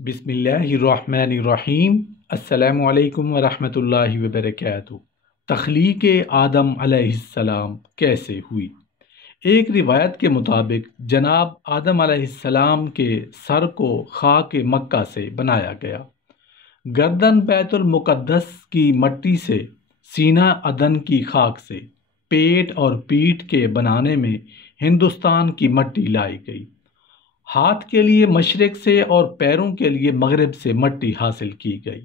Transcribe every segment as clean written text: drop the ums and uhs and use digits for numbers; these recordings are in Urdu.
بسم اللہ الرحمن الرحیم۔ السلام علیکم ورحمۃ اللہ وبرکاتہ۔ تخلیق آدم علیہ السلام کیسے ہوئی؟ ایک روایت کے مطابق جناب آدم علیہ السلام کے سر کو خاک مکہ سے بنایا گیا، گردن بیت المقدس کی مٹی سے، سینہ عدن کی خاک سے، پیٹ اور پیٹھ کے بنانے میں ہندوستان کی مٹی لائی گئی، ہاتھ کے لیے مشرق سے اور پیروں کے لیے مغرب سے مٹی حاصل کی گئی،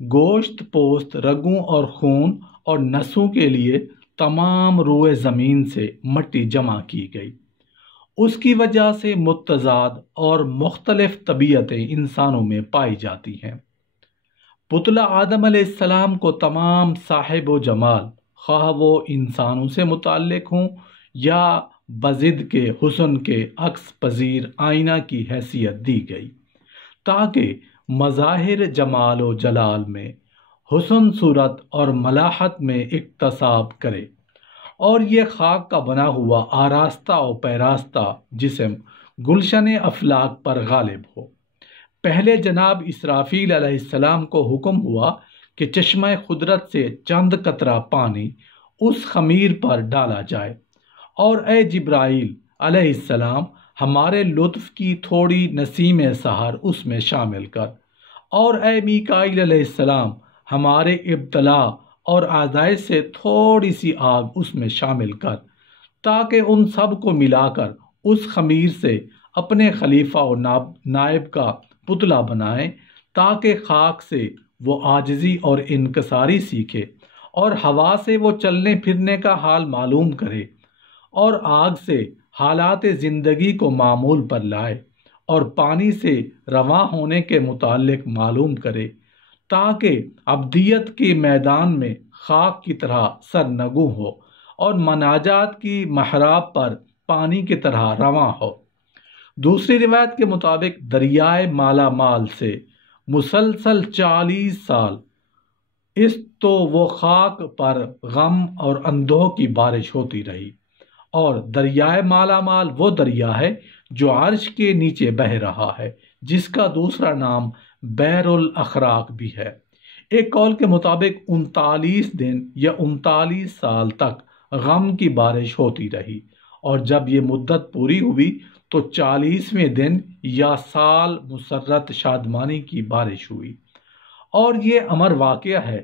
گوشت پوست رگوں اور خون اور نسوں کے لیے تمام روئے زمین سے مٹی جمع کی گئی۔ اس کی وجہ سے متضاد اور مختلف طبیعتیں انسانوں میں پائی جاتی ہیں۔ پتلا آدم علیہ السلام کو تمام صاحب و جمال، خواہ وہ انسانوں سے متعلق ہوں یا بضد کے حسن کے عکس پذیر آئینہ کی حیثیت دی گئی، تاکہ مظاہر جمال و جلال میں، حسن صورت اور ملاحت میں اکتساب کرے، اور یہ خاک کا بنا ہوا آراستہ و پیراستہ جسم گلشن افلاک پر غالب ہو۔ پہلے جناب اسرافیل علیہ السلام کو حکم ہوا کہ چشمہ قدرت سے چند قطرہ پانی اس خمیر پر ڈالا جائے، اور اے جبرائیل علیہ السلام ہمارے لطف کی تھوڑی نسیم سحر اس میں شامل کر، اور اے میکائیل علیہ السلام ہمارے ابتلاء اور آزائش سے تھوڑی سی آگ اس میں شامل کر، تاکہ ان سب کو ملا کر اس خمیر سے اپنے خلیفہ و نائب کا پتلا بنائیں، تاکہ خاک سے وہ عاجزی اور انکساری سیکھے، اور ہوا سے وہ چلنے پھرنے کا حال معلوم کرے، اور آگ سے حالات زندگی کو معمول پر لائے، اور پانی سے رواں ہونے کے متعلق معلوم کرے، تاکہ ابدیت کے میدان میں خاک کی طرح سرنگوں ہو اور مناجات کی محراب پر پانی کی طرح رواں ہو۔ دوسری روایت کے مطابق دریائے مالا مال سے مسلسل 40 سال اس تو وہ خاک پر غم اور اندوہ کی بارش ہوتی رہی، اور دریائے مالا مال وہ دریا ہے جو عرش کے نیچے بہہ رہا ہے، جس کا دوسرا نام بحر الاخراق بھی ہے۔ ایک قول کے مطابق 39 دن یا 39 سال تک غم کی بارش ہوتی رہی، اور جب یہ مدت پوری ہوئی تو 40ویں دن یا سال مسرت شادمانی کی بارش ہوئی۔ اور یہ امر واقعہ ہے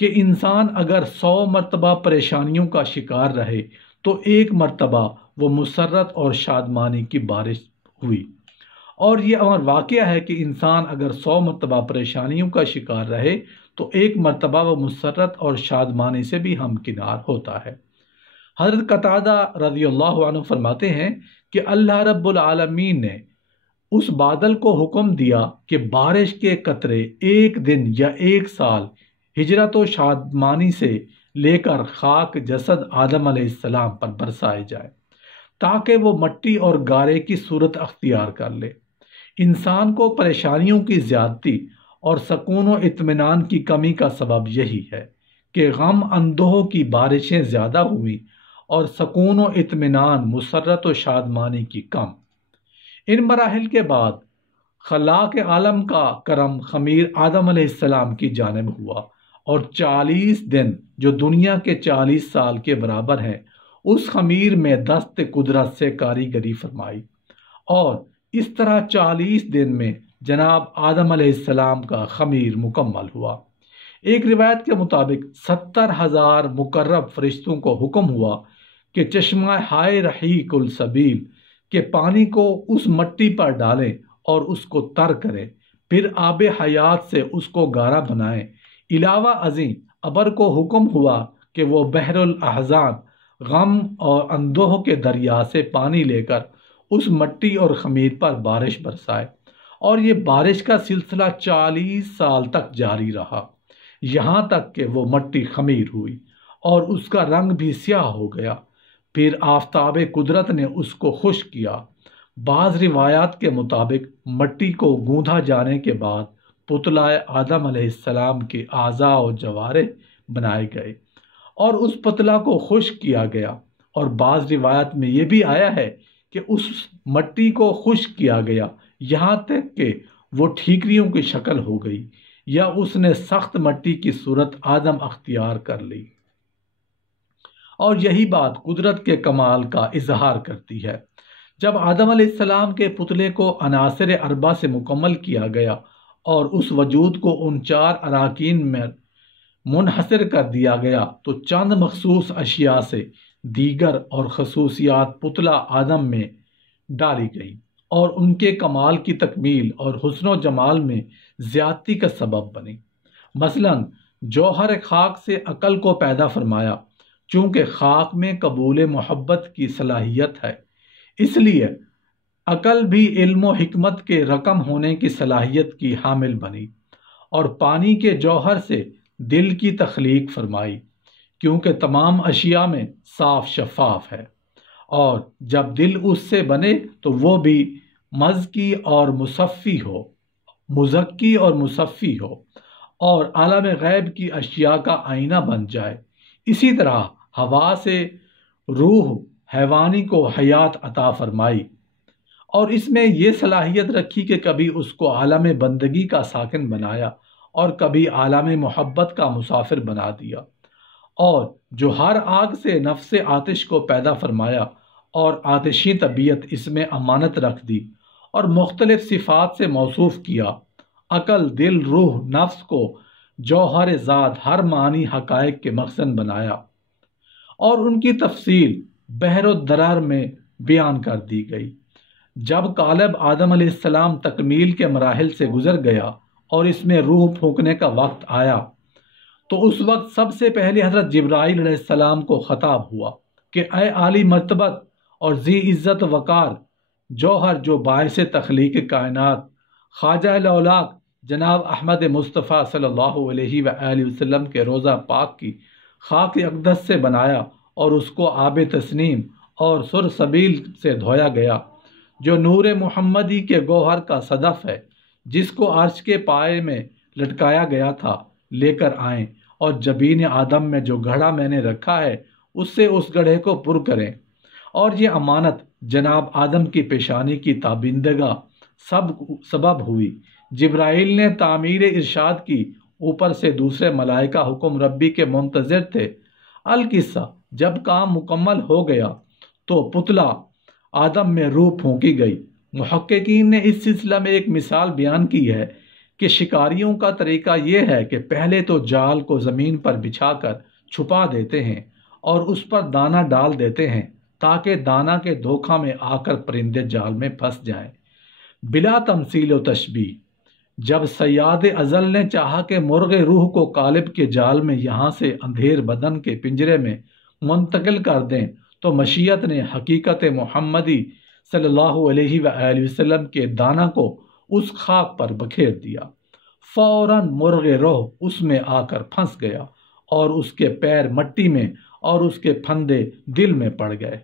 کہ انسان اگر 100 مرتبہ پریشانیوں کا شکار رہے تو ایک مرتبہ وہ مسرت اور شادمانی کی بارش ہوئی، اور یہ امر واقعہ ہے کہ انسان اگر 100 مرتبہ پریشانیوں کا شکار رہے تو ایک مرتبہ وہ مسرت اور شادمانی سے بھی ہمکنار ہوتا ہے۔ حضرت قتادہ رضی اللہ عنہ فرماتے ہیں کہ اللہ رب العالمین نے اس بادل کو حکم دیا کہ بارش کے قطرے ایک دن یا ایک سال ہجرت و شادمانی سے لے کر خاک جسد آدم علیہ السلام پر برسائے جائے، تاکہ وہ مٹی اور گارے کی صورت اختیار کر لے۔ انسان کو پریشانیوں کی زیادتی اور سکون و اطمینان کی کمی کا سبب یہی ہے کہ غم اندوہ کی بارشیں زیادہ ہوئیں اور سکون و اطمینان مسرت و شادمانی کی کم۔ ان مراحل کے بعد خلاق عالم کا کرم خمیر آدم علیہ السلام کی جانب ہوا، اور 40 دن جو دنیا کے 40 سال کے برابر ہیں اس خمیر میں دست قدرت سے کاریگری فرمائی، اور اس طرح 40 دن میں جناب آدم علیہ السلام کا خمیر مکمل ہوا۔ ایک روایت کے مطابق 70,000 مقرب فرشتوں کو حکم ہوا کہ چشمہ ہائے رحیق السبیل کے پانی کو اس مٹی پر ڈالیں اور اس کو تر کریں، پھر آب حیات سے اس کو گارا بنائیں۔ علاوہ ازیں ابر کو حکم ہوا کہ وہ بحر الاحزان، غم اور اندوہ کے دریا سے پانی لے کر اس مٹی اور خمیر پر بارش برسائے، اور یہ بارش کا سلسلہ 40 سال تک جاری رہا، یہاں تک کہ وہ مٹی خمیر ہوئی اور اس کا رنگ بھی سیاہ ہو گیا۔ پھر آفتاب قدرت نے اس کو خشک کیا۔ بعض روایات کے مطابق مٹی کو گوندھا جانے کے بعد پتلا آدم علیہ السلام کے اعضاء و جوارح بنائے گئے اور اس پتلا کو خشک کیا گیا، اور بعض روایات میں یہ بھی آیا ہے کہ اس مٹی کو خشک کیا گیا یہاں تک کہ وہ ٹھیکریوں کی شکل ہو گئی یا اس نے سخت مٹی کی صورت آدم اختیار کر لی۔ اور یہی بات قدرت کے کمال کا اظہار کرتی ہے۔ جب آدم علیہ السلام کے پتلے کو عناصر اربع سے مکمل کیا گیا اور اس وجود کو ان 4 اراکین میں منحصر کر دیا گیا تو چند مخصوص اشیاء سے دیگر اور خصوصیات پتلا آدم میں ڈالی گئی اور ان کے کمال کی تکمیل اور حسن و جمال میں زیادتی کا سبب بنی۔ مثلا جوہر خاک سے عقل کو پیدا فرمایا، چونکہ خاک میں قبول محبت کی صلاحیت ہے، اس لیے عقل بھی علم و حکمت کے رقم ہونے کی صلاحیت کی حامل بنی۔ اور پانی کے جوہر سے دل کی تخلیق فرمائی، کیونکہ تمام اشیاء میں صاف شفاف ہے، اور جب دل اس سے بنے تو وہ بھی مزکی اور مصفی ہو اور عالم غیب کی اشیاء کا آئینہ بن جائے۔ اسی طرح ہوا سے روح حیوانی کو حیات عطا فرمائی اور اس میں یہ صلاحیت رکھی کہ کبھی اس کو عالم بندگی کا ساکن بنایا اور کبھی عالم محبت کا مسافر بنا دیا، اور جو ہر آگ سے نفس آتش کو پیدا فرمایا اور آتشی طبیعت اس میں امانت رکھ دی اور مختلف صفات سے موصوف کیا۔ عقل، دل، روح، نفس کو جوہر ذات ہر معنی حقائق کے مخزن بنایا اور ان کی تفصیل بحر الدرر میں بیان کر دی گئی۔ جب قالب آدم علیہ السلام تکمیل کے مراحل سے گزر گیا اور اس میں روح پھونکنے کا وقت آیا تو اس وقت سب سے پہلے حضرت جبرائیل علیہ السلام کو خطاب ہوا کہ اے عالی مرتبت اور ذی عزت وقار جوہر جو باعث تخلیق کائنات، خواجہ لولاک جناب احمد مصطفیٰ صلی اللہ علیہ وآلہ وسلم کے روضہ پاک کی خاک اقدس سے بنایا اور اس کو آب تسنیم اور سر سبیل سے دھویا گیا، جو نور محمدی کے گوہر کا صدف ہے، جس کو عرش کے پائے میں لٹکایا گیا تھا، لے کر آئیں اور جبین آدم میں جو گڑھا میں نے رکھا ہے اس سے اس گڑھے کو پر کریں۔ اور یہ امانت جناب آدم کی پیشانی کی تابندگا سبب ہوئی۔ جبرائیل نے تعمیر ارشاد کی، اوپر سے دوسرے ملائکہ حکم ربی کے منتظر تھے۔ القصہ جب کام مکمل ہو گیا تو پتلا آدم میں روح پھونکی گئی۔ محققین نے اس سلسلہ میں ایک مثال بیان کی ہے کہ شکاریوں کا طریقہ یہ ہے کہ پہلے تو جال کو زمین پر بچھا کر چھپا دیتے ہیں اور اس پر دانہ ڈال دیتے ہیں تاکہ دانہ کے دھوکہ میں آ کر پرندے جال میں پھنس جائیں۔ بلا تمثیل و تشبیہ جب سیاد ازل نے چاہا کہ مرغ روح کو قالب کے جال میں یہاں سے اندھیر بدن کے پنجرے میں منتقل کر دیں تو مشیت نے حقیقت محمدی صلی اللہ علیہ وآلہ وسلم کے دانہ کو اس خاک پر بکھیر دیا۔ فوراً مرغ روح اس میں آ کر پھنس گیا اور اس کے پیر مٹی میں اور اس کے پھندے دل میں پڑ گئے۔